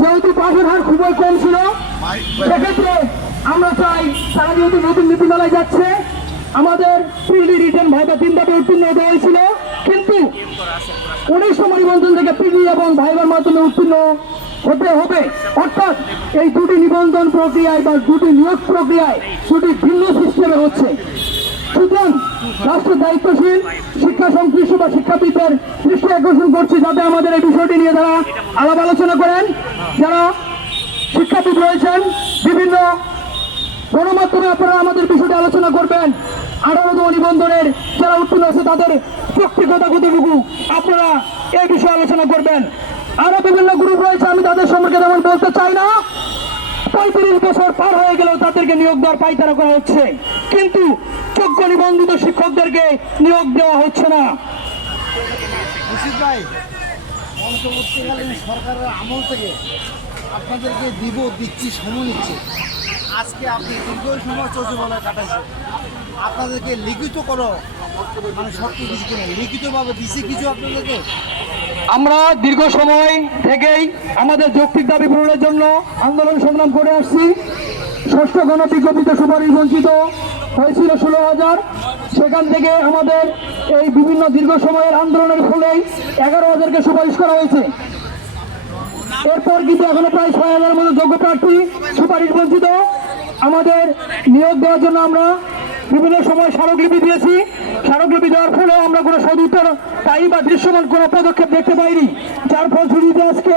যেহেতু পাশের হার খুবই কম ছিল, সেক্ষেত্রে আমরা চাই তারা যেহেতু নতুন নীতিমালায় যাচ্ছে, আমাদের পিডি রিটার্ন ভাইবা 3 ধাপে উত্তীর্ণ হতে হয়েছিল, কিন্তু 19 নম্বর নিবন্ধন থেকে পিডি এবং ভাইবার মাধ্যমে উত্তীর্ণ হতে হবে। অর্থাৎ এই দুটি নিবন্ধন প্রক্রিয়ায় বা দুটি নিয়োগ প্রক্রিয়ায় দুটি ভিন্ন সিস্টেমে হচ্ছে। সুতরাং রাষ্ট্রের দায়িত্বশীল শিক্ষা সংশ্লিষ্ট বা শিক্ষাবিদদের দৃষ্টি আকর্ষণ করছি, যাতে আমাদের এই বিষয়টি নিয়ে তারা আলাপ আলোচনা করেন। যারা শিক্ষাবিদ রয়েছেন, বিভিন্ন গণমাধ্যমে আপনারা আমাদের বিষয়টি আলোচনা করবেন। 18তম নিবন্ধনের যারা উত্তীর্ণ আছে তাদের ব্যক্তিগত কতটুকু আপনারা এই বিষয়ে আলোচনা করবেন। আরো বিভিন্ন গ্রুপ রয়েছে, আমি তাদের সম্পর্কে তেমন বলতে চাই না। 35 বছর পার হয়ে গেলেও তাদেরকে নিয়োগ দেওয়ার পায়তারা করা হচ্ছে, কিন্তু যোগ্য নিবন্ধিত শিক্ষকদেরকে নিয়োগ দেওয়া হচ্ছে না। অন্তর্বর্তীকালীন সরকারের আমল থেকে আপনাদেরকে দিচ্ছি সময় নিচ্ছে। আজকে আপনি দীর্ঘ সময় সচিবালয়ে কাটাইছেন, আপনাদেরকে লিখিত করো মানে শর্ত কিছু কিনে লিখিতভাবে দিচ্ছে কিছু আপনাদেরকে। আমরা দীর্ঘ সময় থেকেই আমাদের যৌক্তিক দাবি পূরণের জন্য আন্দোলন সংগ্রাম করে আসছি। ষষ্ঠ গণবিজ্ঞপ্তিতে সুপারিশ বঞ্চিত হয়েছিল 16,000, সেখান থেকে আমাদের এই বিভিন্ন দীর্ঘ সময়ের আন্দোলনের ফলেই 11,000কে সুপারিশ করা হয়েছে। এরপর কিন্তু এখনো প্রায় 6,000 মতো যোগ্য প্রার্থী সুপারিশ বঞ্চিত। আমাদের নিয়োগ দেওয়ার জন্য আমরা বিভিন্ন সময় স্মারকলিপি দিয়েছি। স্মারকলিপি দেওয়ার ফলে আমরা কোনো সদুত্তর পাই বা দৃশ্যমান কোনো পদক্ষেপ দেখতে পাইনি, যার ফলশ্রুতিতে আজকে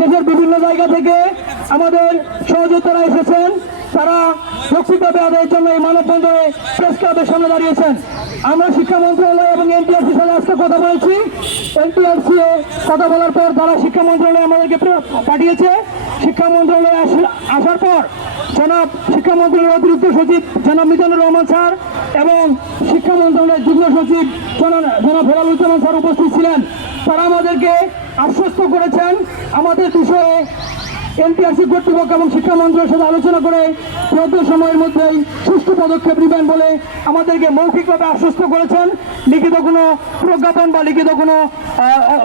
দেশের বিভিন্ন জায়গা থেকে আমাদের সহযোদ্ধারা এসেছেন। তারা যৌক্তিক দাবি আদায়ের জন্য এই মানববন্ধনে প্রেস ক্লাবের সামনে দাঁড়িয়েছেন। আমরা শিক্ষা মন্ত্রণালয় এবং এনটিআরসির সাথে আজকে কথা বলেছি। এনটিআরসি কথা বলার পর তারা শিক্ষা মন্ত্রণালয় আমাদেরকে পাঠিয়েছে। শিক্ষা মন্ত্রণালয়ে আসার পর জনাব শিক্ষা মন্ত্রণালয়ের অতিরিক্ত সচিব জনাব মিজানুর রহমান স্যার এবং শিক্ষা মন্ত্রণালয়ের যুগ্ম সচিব জনাব হেলালুজ্জামান স্যার উপস্থিত ছিলেন। তারা আমাদেরকে আশ্বস্ত করেছেন আমাদের বিষয়ে এনটিআরসি কর্তৃপক্ষ এবং শিক্ষা মন্ত্রণালয়ের সাথে আলোচনা করে দ্রুত সময়ের মধ্যেই সুষ্ঠু পদক্ষেপ নেবেন বলে আমাদেরকে মৌখিকভাবে আশ্বস্ত করেছেন। লিখিত কোনো প্রজ্ঞাপন বা লিখিত কোনো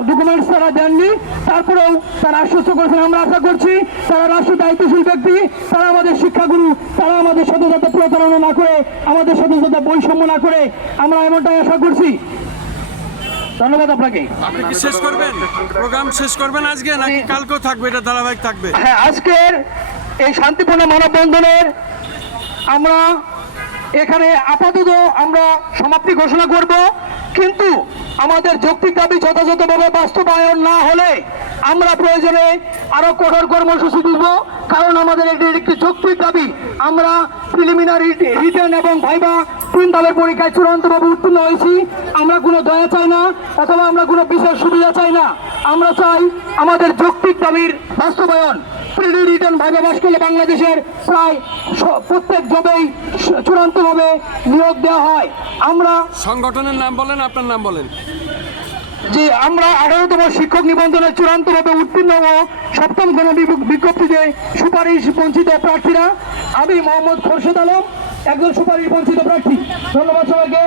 ডকুমেন্টস তারা দেননি, তারপরেও তারা আশ্বস্ত করেছেন। আমরা আশা করছি তারা রাষ্ট্রের দায়িত্বশীল ব্যক্তি, তারা আমাদের শিক্ষাগুরু, তারা আমাদের সাথে যাতে প্রতারণা না করে, আমাদের সাথে যাতে বৈষম্য না করে, আমরা এমনটাই আশা করছি। ধন্যবাদ আপনাকে। আপনি কি শেষ করবেন, প্রোগ্রাম শেষ করবেন আজকে নাকি কালকেও থাকবে, এটা ধারাবাহিক থাকবে? হ্যাঁ, আজকের এই শান্তিপূর্ণ মানববন্ধনের আমরা এখানে আপাতত আমরা সমাপ্তি ঘোষণা করব, কিন্তু আমাদের যৌক্তিক দাবি যথাযথভাবে বাস্তবায়ন না হলে আমরা প্রয়োজনে আরো কঠোর কর্মসূচি দিব। কারণ আমাদের এটি একটি যৌক্তিক দাবি। আমরা প্রিলিমিনারি রিটেন এবং ভাইবা 3 ধাপের পরীক্ষায় চূড়ান্তভাবে উত্তীর্ণ হয়েছি। আমরা কোনো দয়া চাই না অথবা আমরা কোনো বিশেষ সুবিধা চাই না। আমরা চাই আমাদের যৌক্তিক দাবির বাস্তবায়ন। প্রিলি রিটেন ভাইবা পাশ করলে বাংলাদেশের প্রায় প্রত্যেক জবেই চূড়ান্তভাবে নিয়োগ দেওয়া হয়। আমরা সংগঠনের নাম বলেন, আপনার নাম বলেন। যে আমরা 18তম শিক্ষক নিবন্ধনের চূড়ান্তভাবে উত্তীর্ণ ও 7ম গণবিজ্ঞপ্তিতে সুপারিশ বঞ্চিত প্রার্থীরা। আমি মোহাম্মদ খোরশেদ আলম, একজন সুপারিশ বঞ্চিত প্রার্থী। ধন্যবাদ সবাইকে।